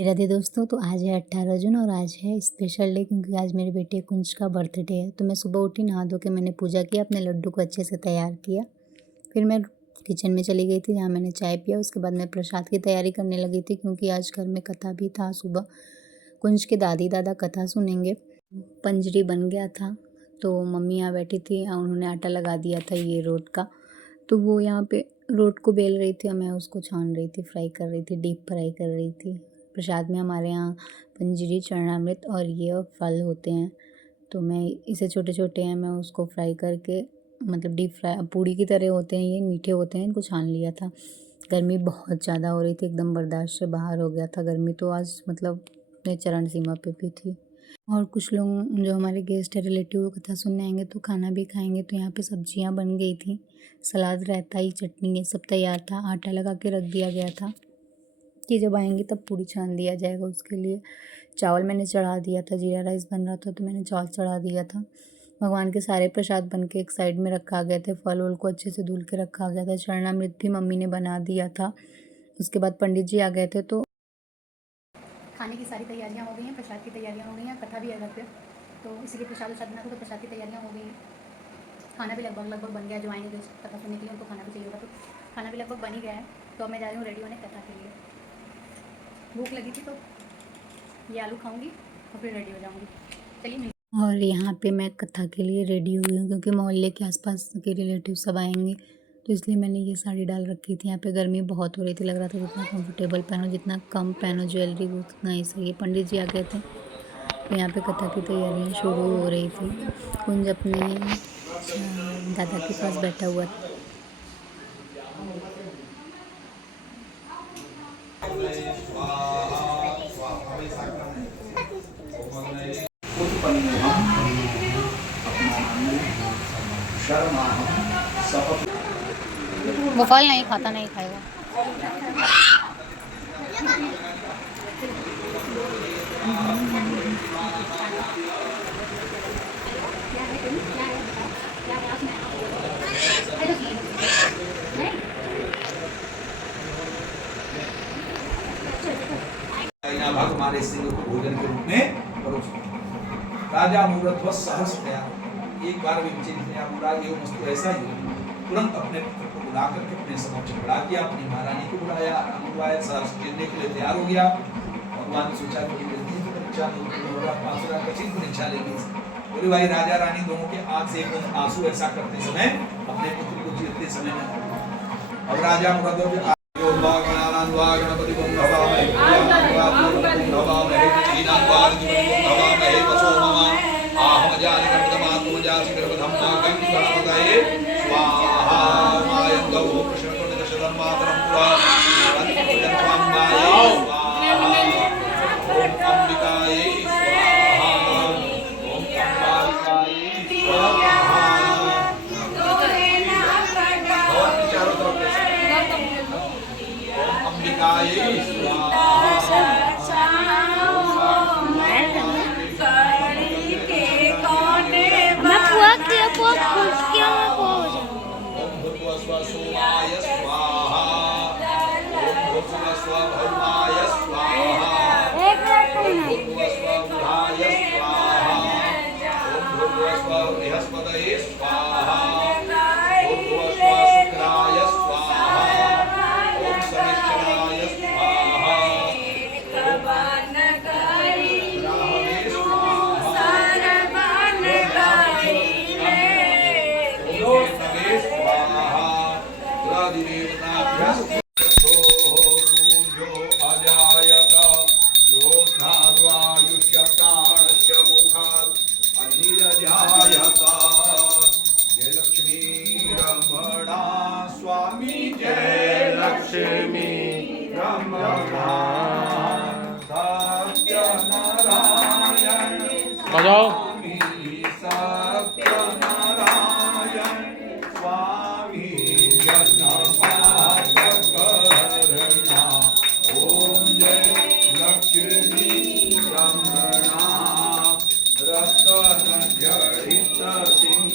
राधे दोस्तों, तो आज है 18 जून और आज है स्पेशल डे क्योंकि आज मेरे बेटे कुंज का बर्थडे है। तो मैं सुबह उठी, नहा धो के मैंने पूजा किया, अपने लड्डू को अच्छे से तैयार किया। फिर मैं किचन में चली गई थी जहाँ मैंने चाय पिया। उसके बाद मैं प्रसाद की तैयारी करने लगी थी क्योंकि आज घर में कथा भी था। सुबह कुंज के दादी दादा कथा सुनेंगे। पंजरी बन गया था तो मम्मी यहाँ बैठी थी, उन्होंने आटा लगा दिया था ये रोट का। तो वो यहाँ पे रोट को बेल रही थी और मैं उसको छान रही थी, फ्राई कर रही थी, डीप फ्राई कर रही थी। प्रसाद में हमारे यहाँ पंजरी, चरणामृत और ये फल होते हैं। तो मैं इसे छोटे छोटे हैं, मैं उसको फ्राई करके मतलब डीप फ्राई पूड़ी की तरह होते हैं, ये मीठे होते हैं, इनको छान लिया था। गर्मी बहुत ज़्यादा हो रही थी, एकदम बर्दाश्त से बाहर हो गया था गर्मी। तो आज मतलब अपने चरण सीमा पे भी थी। और कुछ लोग जो हमारे गेस्ट है रिलेटिव वो कथा सुनने आएंगे तो खाना भी खाएंगे। तो यहाँ पे सब्जियाँ बन गई थी, सलाद, रायता, ही चटनी, ये सब तैयार था। आटा लगा के रख दिया गया था कि जब आएंगे तब पूड़ी छान दिया जाएगा उसके लिए। चावल मैंने चढ़ा दिया था, जीरा राइस बन रहा था तो मैंने चावल चढ़ा दिया था। भगवान के सारे प्रसाद बन के एक साइड में रखा गए थे। फल उल को अच्छे से धुल के रखा गया था। चरणामृत भी मम्मी ने बना दिया था। उसके बाद पंडित जी आ गए थे तो खाने की सारी तैयारियां हो गई हैं, प्रसाद की तैयारियां हो गई हैं, कथा भी है घर पे, तो इसीलिए प्रसाद बना तो प्रसाद की तैयारियां हो गई हैं। खाना भी लगभग बन गया। जो आएंगे गेस्ट कथा सुनने के लिए उनको खाना भी चाहिए होगा, तो खाना भी लगभग बन ही गया है। तो अब मैं जा रही हूँ रेडी होने कथा के लिए। भूख लगी थी तो ये आलू खाऊंगी और फिर रेडी हो जाऊंगी। चलिए। और यहाँ पे मैं कथा के लिए रेडी हुई हूँ क्योंकि मोहल्ले के आसपास के रिलेटिव सब आएंगे, तो इसलिए मैंने ये साड़ी डाल रखी थी। यहाँ पे गर्मी बहुत हो रही थी, लग रहा था जितना कंफर्टेबल पहनो, जितना कम पहनो ज्वेलरी वो उतना ही सही है। पंडित जी आ गए थे तो यहाँ पे कथा की तैयारियाँ शुरू हो रही थी। कुंज अपने दादा के पास बैठा हुआ था। वो फल नहीं खाता, नहीं खाएगा। भाग हमारे सिंह को भोजन के रूप में परोसा। राजा मुहूर्त सहर्ष गया। एक बार भी अनुराग ये वस्तु ऐसा ही तुरंत अपने पुत्र को बुला करके अपने समक्ष खड़ा किया, अपनी महारानी को बुलाया, अनुवाद सहर्ष देने के लिए तैयार हो गया। भगवान ने सोचा कि परीक्षा होगा, पांचवा कठिन परीक्षा लेगी। बोले भाई राजा रानी दोनों के आंख से एक आंसू ऐसा करते समय अपने पुत्र को जीतते समय में। अब राजा मुहूर्त गणपति बजाओ। रतन जड़ित सिंह